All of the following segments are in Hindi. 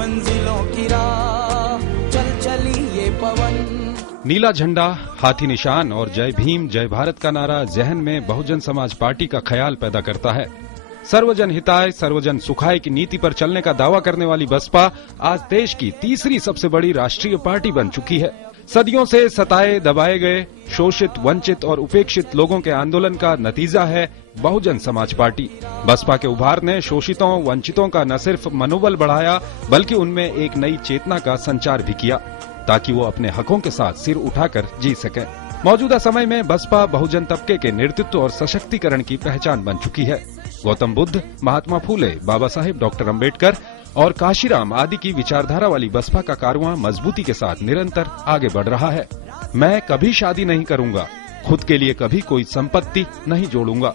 मंजिलों की राह चल चली ये पवन। नीला झंडा, हाथी निशान और जय भीम जय भारत का नारा जहन में बहुजन समाज पार्टी का ख्याल पैदा करता है। सर्वजन हिताय सर्वजन सुखाय की नीति पर चलने का दावा करने वाली बसपा आज देश की तीसरी सबसे बड़ी राष्ट्रीय पार्टी बन चुकी है। सदियों से सताए दबाए गए, शोषित, वंचित और उपेक्षित लोगों के आंदोलन का नतीजा है बहुजन समाज पार्टी। बसपा के उभार ने शोषितों, वंचितों का न सिर्फ मनोबल बढ़ाया बल्कि उनमें एक नई चेतना का संचार भी किया ताकि वो अपने हकों के साथ सिर उठाकर जी सकें। मौजूदा समय में बसपा बहुजन तबके के नेतृत्व और सशक्तिकरण की पहचान बन चुकी है। गौतम बुद्ध, महात्मा फूले, बाबा साहेब डॉक्टर अम्बेडकर और काशीराम आदि की विचारधारा वाली बसपा का कारवां मजबूती के साथ निरंतर आगे बढ़ रहा है। मैं कभी शादी नहीं करूंगा, खुद के लिए कभी कोई संपत्ति नहीं जोड़ूंगा,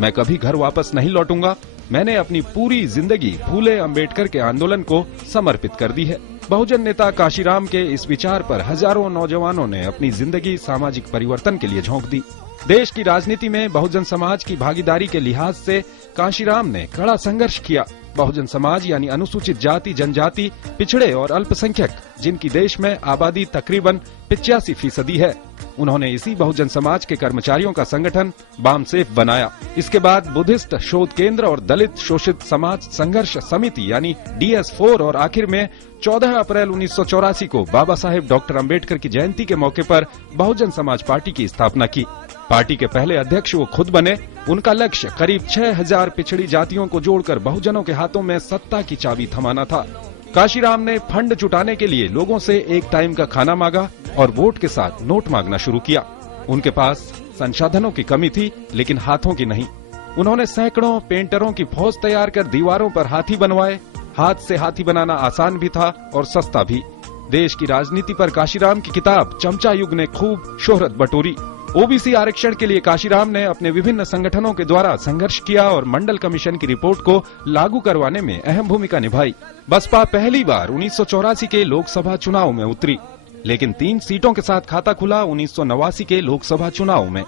मैं कभी घर वापस नहीं लौटूंगा। मैंने अपनी पूरी जिंदगी फूले अम्बेडकर के आंदोलन को समर्पित कर दी है। बहुजन नेता काशीराम के इस विचार पर हजारों नौजवानों ने अपनी जिंदगी सामाजिक परिवर्तन के लिए झोंक दी। देश की राजनीति में बहुजन समाज की भागीदारी के लिहाज से काशीराम ने कड़ा संघर्ष किया। बहुजन समाज यानी अनुसूचित जाति, जनजाति, पिछड़े और अल्पसंख्यक, जिनकी देश में आबादी तकरीबन 85% है। उन्होंने इसी बहुजन समाज के कर्मचारियों का संगठन बामसेफ बनाया। इसके बाद बुद्धिस्ट शोध केंद्र और दलित शोषित समाज संघर्ष समिति यानी DS4 और आखिर में 14 अप्रैल 1984 को बाबा साहेब डॉक्टर अम्बेडकर की जयंती के मौके पर बहुजन समाज पार्टी की स्थापना की। पार्टी के पहले अध्यक्ष वो खुद बने। उनका लक्ष्य करीब 6000 पिछड़ी जातियों को जोड़कर बहुजनों के हाथों में सत्ता की चाबी थमाना था। काशीराम ने फंड जुटाने के लिए लोगों से एक टाइम का खाना मांगा और वोट के साथ नोट मांगना शुरू किया। उनके पास संसाधनों की कमी थी लेकिन हाथों की नहीं। उन्होंने सैकड़ों पेंटरों की फौज तैयार कर दीवारों पर हाथी बनवाए। हाथ से हाथी बनाना आसान भी था और सस्ता भी। देश की राजनीति पर काशीराम की किताब चमचा युग ने खूब शोहरत बटोरी। ओबीसी आरक्षण के लिए काशीराम ने अपने विभिन्न संगठनों के द्वारा संघर्ष किया और मंडल कमीशन की रिपोर्ट को लागू करवाने में अहम भूमिका निभाई। बसपा पहली बार 1984 के लोकसभा चुनाव में उतरी, लेकिन 3 सीटों के साथ खाता खुला 1989 के लोकसभा चुनाव में।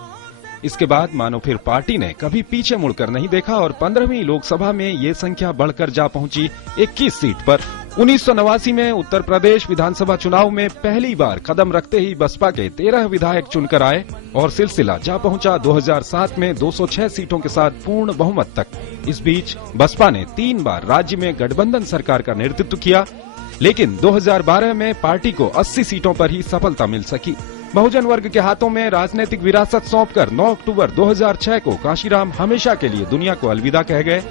इसके बाद मानो फिर पार्टी ने कभी पीछे मुड़कर नहीं देखा और 15वीं लोकसभा में ये संख्या बढ़कर जा पहुंची 21 सीट पर। 1989 में उत्तर प्रदेश विधानसभा चुनाव में पहली बार कदम रखते ही बसपा के 13 विधायक चुनकर आए और सिलसिला जा पहुंचा 2007 में 206 सीटों के साथ पूर्ण बहुमत तक। इस बीच बसपा ने 3 बार राज्य में गठबंधन सरकार का नेतृत्व किया, लेकिन 2012 में पार्टी को 80 सीटों पर ही सफलता मिल सकी। बहुजन वर्ग के हाथों में राजनीतिक विरासत सौंपकर 9 अक्टूबर 2006 को काशीराम हमेशा के लिए दुनिया को अलविदा कह गए।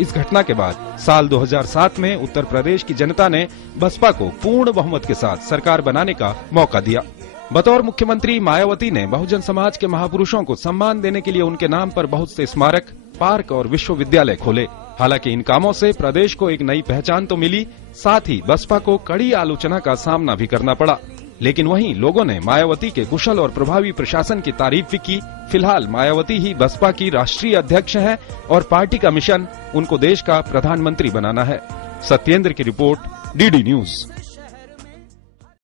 इस घटना के बाद साल 2007 में उत्तर प्रदेश की जनता ने बसपा को पूर्ण बहुमत के साथ सरकार बनाने का मौका दिया। बतौर मुख्यमंत्री मायावती ने बहुजन समाज के महापुरुषों को सम्मान देने के लिए उनके नाम पर बहुत से स्मारक, पार्क और विश्वविद्यालय खोले। हालांकि इन कामों से प्रदेश को एक नई पहचान तो मिली, साथ ही बसपा को कड़ी आलोचना का सामना भी करना पड़ा। लेकिन वहीं लोगों ने मायावती के कुशल और प्रभावी प्रशासन की तारीफ भी की। फिलहाल मायावती ही बसपा की राष्ट्रीय अध्यक्ष हैं और पार्टी का मिशन उनको देश का प्रधानमंत्री बनाना है। सत्येंद्र की रिपोर्ट, DD न्यूज।